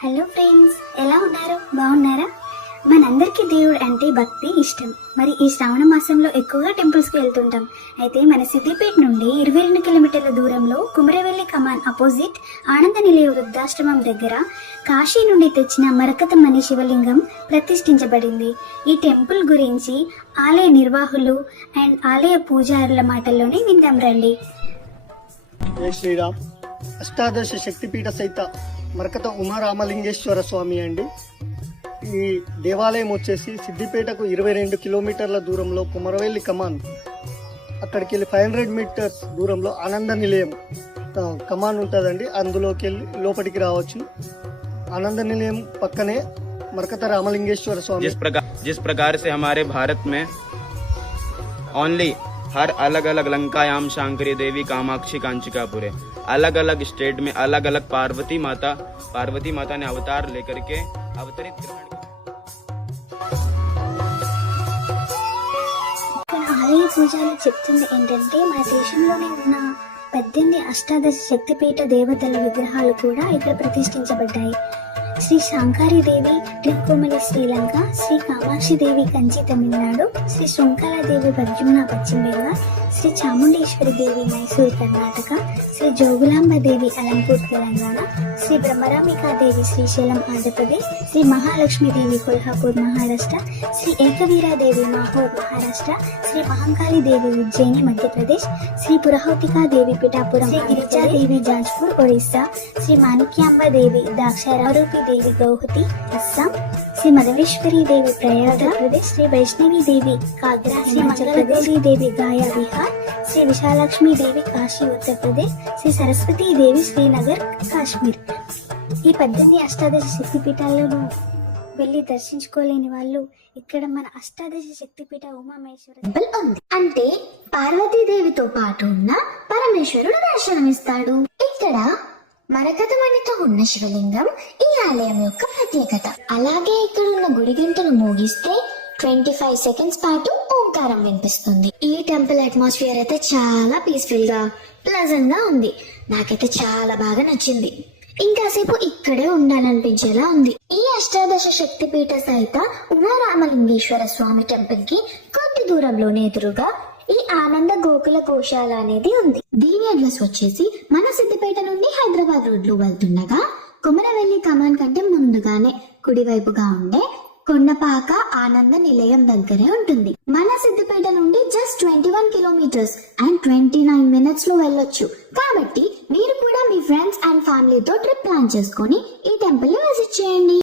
Hello friends, ఎలా ఉన్నారు? బాగున్నారా? మనందరికీ దేవుడు అంటే భక్తి ఇష్టం. మరి ఈ శ్రావణ మాసంలో ఎక్కువగా టెంపుల్స్కి వెళ్తుంటాం. అయితే మన సిద్దిపేట నుండి 22 కిలోమీటర్ల దూరంలో కుమరవెల్లి కమాన్ అపోజిట్ ఆనంద నిలయ వృద్ధాశ్రమం దగ్గర కాశీ నుండి తెచ్చిన మరకతమణి శివలింగం ప్రతిష్ఠించబడింది. ఈ టెంపుల్ గురించి ఆలయ నిర్వాహకులు అండ్ ఆలయ పూజారుల మాటల్లోనే విందాం రండి. జై శ్రీరామ్. అష్టాదశ శక్తిపీఠ సహిత మరకత ఉమారామలింగేశ్వర స్వామి అండి. ఈ దేవాలయం వచ్చేసి సిద్దిపేటకు 22 కిలోమీటర్ల దూరంలో కుమరవెల్లి కమాన్, అక్కడికి వెళ్ళి 500 మీటర్స్ దూరంలో ఆనంద నిలయం కమాన్ ఉంటుందండి. అందులోకి వెళ్ళి లోపలికి రావచ్చు. ఆనంద నిలయం పక్కనే మరకత రామలింగేశ్వర స్వామి. जिस प्रकार से हमारे भारत में ओनली हर अलग अलग लंकायाम शांकरी देवी कामाक्षी कांचिकापुरे अलग अलग स्टेट में अलग अलग पार्वती माता ने अवतार लेकर के अवतरित ఆలయ పూజలు చెప్తుంది ఏంటంటే, మన దేశంలోనే ఉన్న 18 అష్టాదశ శక్తిపీఠ దేవతల విగ్రహాలు కూడా ఇక్కడ ప్రతిష్ఠించబడ్డాయి. శ్రీ శాంకారీదేవి ట్రికోమలి శ్రీలంక, శ్రీ కామాక్షిదేవి కంచి తమిళనాడు, శ్రీ శృంఖలాదేవి ప్రద్యుమ్న పశ్చిమ బెంగాల్, శ్రీ చాముండేశ్వరి దేవి మైసూర్ కర్ణాటక, శ్రీ జోగులాంబదేవి అలంపూర్ తెలంగాణ, శ్రీ బ్రహ్మరాంబికాదేవి శ్రీశైలం ఆంధ్రప్రదేశ్, శ్రీ మహాలక్ష్మీదేవి కొల్హాపూర్ మహారాష్ట్ర, శ్రీ ఏకవీరాదేవి మాహోర్ మహారాష్ట్ర, శ్రీ మహంకాళీదేవి ఉజ్జయిని మధ్యప్రదేశ్, శ్రీ పురహౌతికాదేవి పిఠాపురం, శ్రీ గిరిజాదేవి జాజ్పూర్ ఒడిస్సా, శ్రీ మాణిక్యాంబదేవి ద్రాక్షారారూపి దేవి గౌహతి అస్సాం, శ్రీ మదవేశ్వరి దేవి ప్రయాగ ప్రదేశ్, శ్రీ వైష్ణవి దేవి కాగ్రా శ్రీ మంగళగౌరీ దేవి గాయా బిహార్, శ్రీ విశాలక్ష్మి దేవి కాశీ ఉత్తరప్రదేశ్, శ్రీ సరస్వతీ దేవి శ్రీనగర్ కాశ్మీర్. ఈ 18 అష్టాదశ శక్తిపీఠాలను వెళ్ళి దర్శించుకోలేని వాళ్ళు ఇక్కడ మన అష్టాదశ శక్తిపీఠ ఉమామహేశ్వర టెంపుల్ ఉంది. అంటే పార్వతీదేవితో పాటు ఉన్న పరమేశ్వరుడు దర్శనమిస్తాడు. ఇక్కడ మరకతమణితో ఉన్న శివలింగం ఈ ఆలయం యొక్క ప్రత్యేకత. అలాగే ఇక్కడ ఉన్న గుడి గంటను మోగిస్తే 25 సెకండ్స్ పాటు ఓంకారం వినిపిస్తుంది. ఈ టెంపుల్ అట్మాస్ఫియర్ అయితే చాలా పీస్ఫుల్ గా ప్లెజెంట్ గా ఉంది. నాకైతే చాలా బాగా నచ్చింది. ఇంకాసేపు ఇక్కడే ఉండాలనిపించేలా ఉంది. ఈ అష్టాదశ శక్తిపీఠ సహిత ఉమారామలింగేశ్వర స్వామి టెంపుల్ కి కొద్ది దూరంలోనే ఎదురుగా ఈ ఆనంద గోకుల గోశాల అనేది ఉంది. దీని అడ్రస్ వచ్చేసి మన సిద్దిపేట నుండి హైదరాబాద్ రోడ్ లో వెళ్తుండగా కుమరవెల్లి కమాన్ కంటే ముందుగానే కుడివైపుగా ఉండే కొండపాక ఆనంద నిలయం దగ్గరే ఉంటుంది. మన సిద్దిపేట నుండి జస్ట్ 21 కిలోమీటర్స్ అండ్ 29 మినిట్స్ లో వెళ్ళొచ్చు. కాబట్టి మీరు కూడా మీ ఫ్రెండ్స్ అండ్ ఫ్యామిలీతో ట్రిప్ ప్లాన్ చేసుకొని ఈ టెంపుల్ ని విజిట్ చేయండి.